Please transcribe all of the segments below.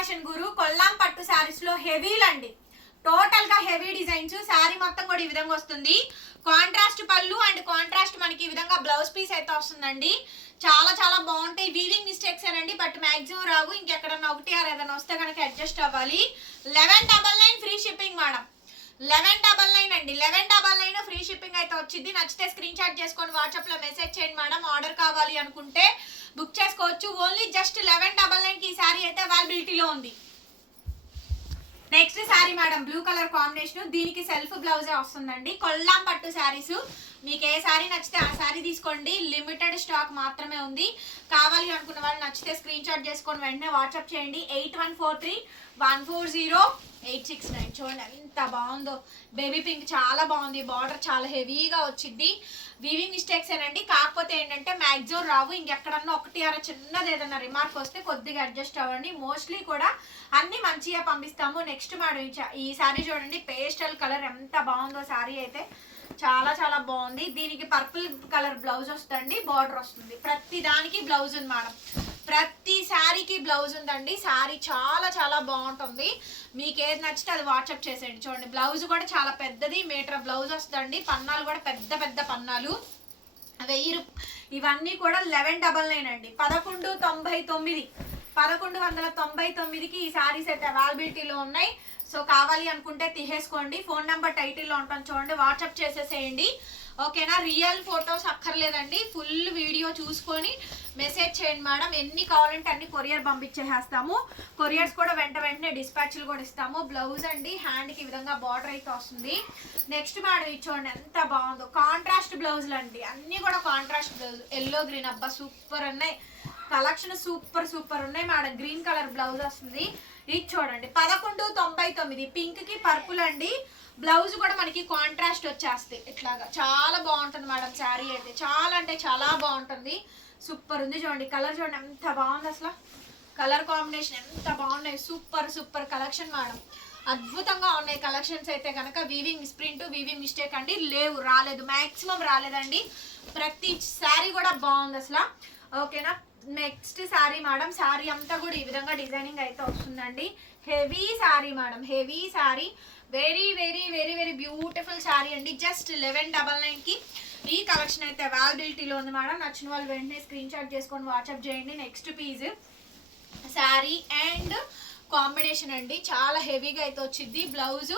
Fashion గురు కొల్లాం పట్టు శారీస్లో హెవీలు అండి. టోటల్గా హెవీ డిజైన్స్ శారీ మొత్తం కూడా ఈ విధంగా వస్తుంది. కాంట్రాస్ట్ పళ్ళు అండ్ కాంట్రాస్ట్ మనకి ఈ విధంగా బ్లౌజ్ పీస్ అయితే వస్తుందండి. చాలా చాలా బాగుంటాయి. వీవింగ్ మిస్టేక్స్ ఏనండి బట్ మ్యాక్సిమం రావు. ఇంకెక్కడన్నా ఒకటి ఆరు ఏదైనా వస్తే కనుక అడ్జస్ట్ అవ్వాలి. Eleven double nine free shipping madam eleven double nine అండి. Eleven double nine free shipping అయితే వచ్చింది. నచ్చితే స్క్రీన్ షాట్ చేసుకొని వాట్సాప్లో మెసేజ్ చేయండి మేడం ఆర్డర్ కావాలి అనుకుంటే బుక్ చేసుకోవచ్చు. ఓన్లీ జస్ట్ లెవెన్ డబల్ నైన్కి ఈ శారీ అయితే అవైలబిలిటీలో ఉంది. Next sari madam blue colour combination. దీనికి సెల్ఫ్ బ్లౌజే వస్తుందండి. కొల్లాం పట్టు శారీస్. మీకు ఏ శారీ నచ్చితే ఆ శారీ తీసుకోండి. లిమిటెడ్ స్టాక్ మాత్రమే ఉంది. కావాలి అనుకున్న వాళ్ళు నచ్చితే స్క్రీన్ షాట్ చేసుకొని వెంటనే వాట్సాప్ చేయండి. Eight one four three one four zero eight six nine చూడండి ఎంత బాగుందో. బేబీ పింక్ చాలా బాగుంది. బార్డర్ చాలా హెవీగా వచ్చింది. వీవింగ్ మిస్టేక్స్ ఏనండి. కాకపోతే ఏంటంటే మ్యాక్సిమం రావు. ఇంకెక్కడన్నా ఒకటి అర చిన్నది ఏదన్నా రిమార్క్ వస్తే కొద్దిగా అడ్జస్ట్ అవ్వండి. మోస్ట్లీ కూడా అన్ని మంచిగా పంపిస్తాము. నెక్స్ట్ మేడం ఈ ఈ శారీ చూడండి. పేస్టల్ కలర్ ఎంత బాగుందో శారీ అయితే. చాలా చాలా బాగుంది. దీనికి పర్పుల్ కలర్ బ్లౌజ్ వస్తుంది బార్డర్ వస్తుంది. ప్రతి దానికి బ్లౌజ్ ఉంది మేడం. ప్రతి శారీకి బ్లౌజ్ ఉందండి. శారీ చాలా చాలా బాగుంటుంది. మీకు ఏది నచ్చితే అది వాట్సాప్ చేసేయండి. చూడండి బ్లౌజ్ కూడా చాలా పెద్దది. మీటర్ బ్లౌజ్ వస్తుందండి. పన్నాలు కూడా పెద్ద పెద్ద పన్నాలు. వెయ్యి రూ- ఇవన్నీ కూడా లెవెన్ డబల్ నైన్ అండి. పదకొండు తొంభై తొమ్మిది. పదకొండు వందల తొంభై తొమ్మిదికి ఈ శారీస్ అయితే అవైలబిలిటీలో ఉన్నాయి. సో కావాలి అనుకుంటే తీసేసుకోండి. ఫోన్ నెంబర్ టైటిల్లో ఉంటాను చూడండి. వాట్సాప్ చేసేసేయండి. ఓకేనా? రియల్ ఫొటోస్ అక్కర్లేదండి. ఫుల్ వీడియో చూసుకొని మెసేజ్ చేయండి మేడం. ఎన్ని కావాలంటే అన్ని కొరియర్ పంపించేసేస్తాము. కొరియర్స్ కూడా వెంట వెంటనే డిస్పాచ్లు కూడా ఇస్తాము. బ్లౌజ్ అండి. హ్యాండ్కి ఈ విధంగా బార్డర్ అయితే వస్తుంది. నెక్స్ట్ మేడం ఇది చూడండి ఎంత బాగుందో. కాంట్రాస్ట్ బ్లౌజులు అండి. అన్నీ కూడా కాంట్రాస్ట్ బ్లౌజ్. ఎల్లో గ్రీన్ అబ్బా సూపర్ ఉన్నాయి కలెక్షన్ సూపర్ సూపర్ ఉన్నాయి మేడం. గ్రీన్ కలర్ బ్లౌజ్ వస్తుంది. ఇది చూడండి. పదకొండు తొంభై తొమ్మిది. పింక్కి పర్పుల్ అండి. బ్లౌజ్ కూడా మనకి కాంట్రాస్ట్ వచ్చేస్తాయి ఇట్లాగా. చాలా బాగుంటుంది మేడం శారీ అయితే. చాలా అంటే చాలా బాగుంటుంది. సూపర్ ఉంది చూడండి. కలర్ చూడండి. ఎంత బాగుంది అసలు. కలర్ కాంబినేషన్ ఎంత బాగున్నాయి. Super super collection madam. అద్భుతంగా ఉన్నాయి కలెక్షన్స్ అయితే కనుక వీవింగ్ స్ప్రింట్ వీవింగ్ మిస్టేక్ అండి. లేవు రాలేదు. మ్యాక్సిమం రాలేదండి. ప్రతి శారీ కూడా బాగుంది అసలు. ఓకేనా? నెక్స్ట్ శారీ మేడం శారీ అంతా కూడా ఈ విధంగా డిజైనింగ్ అయితే వస్తుందండి. Heavy sari madam heavy sari. Very very very very beautiful sari అండి. జస్ట్ లెవెన్ డబల్ నైన్కి ఈ కలెక్షన్ అయితే అవైలబిలిటీలో ఉంది మేడం. నచ్చిన వాళ్ళు వెంటనే స్క్రీన్ షాట్ చేసుకొని వాట్సాప్ చేయండి. Next piece sari and combination అండి. చాలా హెవీగా అయితే వచ్చింది. బ్లౌజ్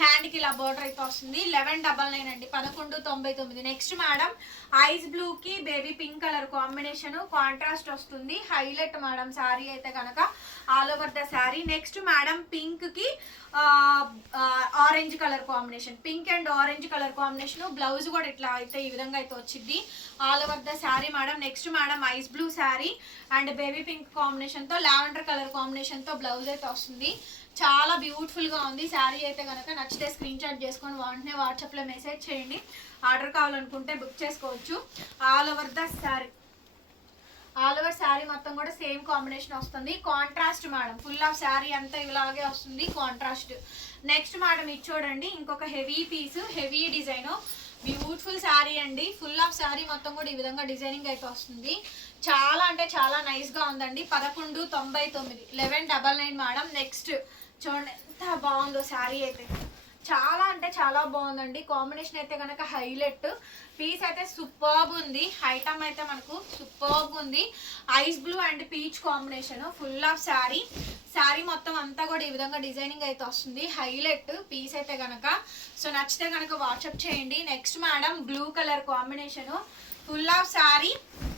హ్యాండ్కి ఇలా బార్డర్ అయితే వస్తుంది. లెవెన్ డబల్ నైన్ అండి. పదకొండు తొంభై తొమ్మిది. నెక్స్ట్ మేడం ఐస్ బ్లూకి baby pink colour combination contrast వస్తుంది. హైలైట్ మేడం శారీ అయితే కనుక all over the sari. Next madam పింక్కి orange colour combination. Pink and orange colour combination blouse కూడా ఇట్లా అయితే ఈ విధంగా అయితే వచ్చింది. All over the sari madam. Next madam ice blue sari and baby pink కాంబినేషన్తో లావెండర్ కలర్ కాంబినేషన్తో బ్లౌజ్ అయితే వస్తుంది. చాలా బ్యూటిఫుల్గా ఉంది. శారీ అయితే కనుక నచ్చితే స్క్రీన్ షాట్ చేసుకొని వెంటనే వాట్సాప్లో మెసేజ్ చేయండి. ఆర్డర్ కావాలనుకుంటే బుక్ చేసుకోవచ్చు. All over the sari. All over sari మొత్తం కూడా సేమ్ కాంబినేషన్ వస్తుంది. Contrast madam full of sari అంతా ఇలాగే వస్తుంది కాంట్రాస్ట్. నెక్స్ట్ మేడం ఇది చూడండి ఇంకొక heavy piece heavy design. Beautiful sari అండి. ఫుల్ ఆఫ్ శారీ మొత్తం కూడా ఈ విధంగా డిజైనింగ్ అయితే వస్తుంది. చాలా అంటే చాలా నైస్గా ఉందండి. పదకొండు తొంభై తొమ్మిది eleven double nine madam. Next చూడండి ఎంత బాగుందో శారీ అయితే. చాలా అంటే చాలా బాగుందండి. కాంబినేషన్ అయితే కనుక హైలైట్. పీస్ అయితే సూపర్బ్ ఉంది ఐటమ్ అయితే మనకు సూపర్బ్ ఉంది ice blue and peach combination full of sari sari మొత్తం అంతా కూడా ఈ విధంగా డిజైనింగ్ అయితే వస్తుంది. హైలైట్ పీస్ అయితే కనుక సో నచ్చితే కనుక వాట్సాప్ చేయండి. Next madam blue colour combination full of sari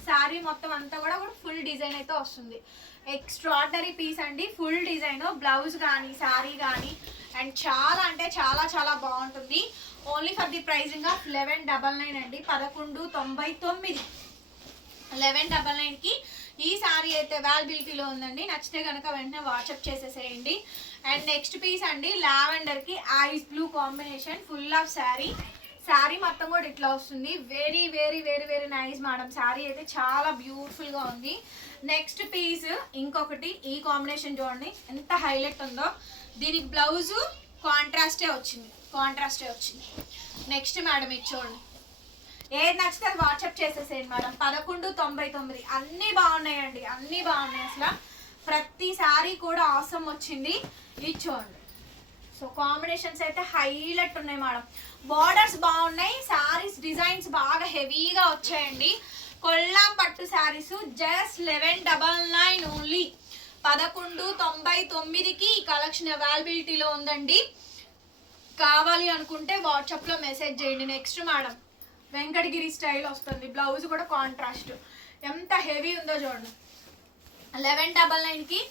sari మొత్తం అంతా కూడా కూడా ఫుల్ డిజైన్ అయితే వస్తుంది. ఎక్స్ట్రాడనరీ పీస్ అండి. ఫుల్ డిజైన్ బ్లౌజ్ కానీ శారీ కానీ అండ్ చాలా అంటే చాలా చాలా బాగుంటుంది. Only for the pricing of eleven double nine అండి. పదకొండు తొంభై తొమ్మిది. లెవెన్ డబల్ నైన్కి ఈ శారీ అయితే అవైలబిలిటీలో ఉందండి. నచ్చితే కనుక వెంటనే వాట్సాప్ చేసేసేయండి. అండ్ నెక్స్ట్ పీస్ అండి లావెండర్కి ice blue combination full of sari. Sari మొత్తం కూడా ఇట్లా వస్తుంది. Very very very very nice madam sari అయితే చాలా బ్యూటిఫుల్గా ఉంది. నెక్స్ట్ పీస్ ఇంకొకటి ఈ కాంబినేషన్ చూడండి. ఎంత హైలైట్ ఉందో. దీనికి బ్లౌజు కాంట్రాస్టే వచ్చింది. కాంట్రాస్టే వచ్చింది. నెక్స్ట్ మేడం ఇది చూడండి. ఏది నచ్చితే అది వాట్సాప్ చేసేసేయండి మేడం పదకొండు తొంభై తొమ్మిది. అన్నీ బాగున్నాయండి. అన్నీ బాగున్నాయి అసలు. ప్రతి శారీ కూడా అవసరం వచ్చింది. ఇది చూడండి. సో కాంబినేషన్స్ అయితే హైలైట్ ఉన్నాయి మేడం. బార్డర్స్ బాగున్నాయి శారీస్ డిజైన్స్ బాగా హెవీగా వచ్చాయండి. కొల్లాం పట్టు saris just eleven double nine only పదకొండు తొంభై తొమ్మిదికి ఈ కలెక్షన్ అవైలబిలిటీలో ఉందండి. కావాలి అనుకుంటే వాట్సాప్లో మెసేజ్ చేయండి నెక్స్ట్ మేడం. వెంకటగిరి స్టైల్ వస్తుంది బ్లౌజ్ కూడా కాంట్రాస్ట్ ఎంత హెవీ ఉందో చూడండి. లెవెన్ డబల్ నైన్కి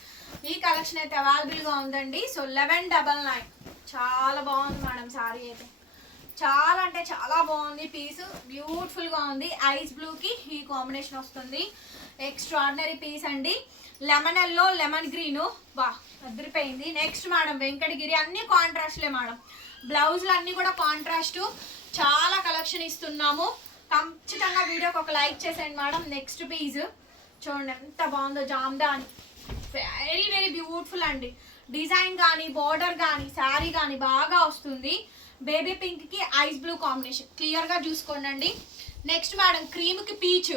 ఈ కలెక్షన్ అయితే అవైలబుల్గా ఉందండి. So eleven double nine. చాలా బాగుంది మేడం శారీ అయితే. చాలా అంటే చాలా బాగుంది పీస్. బ్యూటిఫుల్గా ఉంది. ఐస్ బ్లూకి ఈ కాంబినేషన్ వస్తుంది. ఎక్స్ట్రాడినరీ పీస్ అండి. Lemon yellow lemon green. బా అదిరిపోయింది. Next madam Venkatagiri. అన్ని కాంట్రాస్ట్లే మేడం. బ్లౌజులు అన్నీ కూడా కాంట్రాస్ట్. చాలా కలెక్షన్ ఇస్తున్నాము. ఖచ్చితంగా వీడియోకి ఒక లైక్ చేసేయండి మేడం. Next piece. చూడండి ఎంత బాగుందో జామ్దాని. వెరీ వెరీ బ్యూటిఫుల్ అండి. డిజైన్ కానీ బార్డర్ కానీ శారీ కానీ బాగా వస్తుంది. బేబీ పింక్కి ఐస్ బ్లూ కాంబినేషన్ క్లియర్గా చూసుకోండి నెక్స్ట్ మేడం క్రీమ్కి పీచ్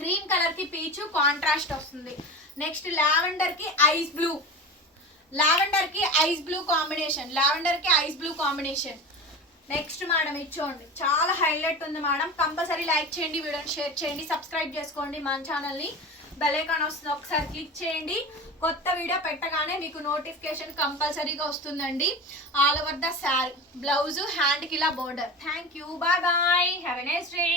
క్రీమ్ కలర్కి పీచ్ కాంట్రాస్ట్ వస్తుంది. నెక్స్ట్ లావెండర్కి ఐస్ బ్లూ లావెండర్కి ice blue combination లావెండర్కి ice blue combination next madam ఇచ్చోండి చాలా హైలైట్ ఉంది మేడం కంపల్సరీ లైక్ చేయండి వీడియోని షేర్ చేయండి సబ్స్క్రైబ్ చేసుకోండి మన ఛానల్ని బెలైకాన్ వస్తుంది ఒకసారి క్లిక్ చేయండి. కొత్త వీడియో పెట్టగానే మీకు నోటిఫికేషన్ కంపల్సరీగా వస్తుందండి. All over the sari blouse హ్యాండ్కి ఇలా border. Thank you bye bye have a nice day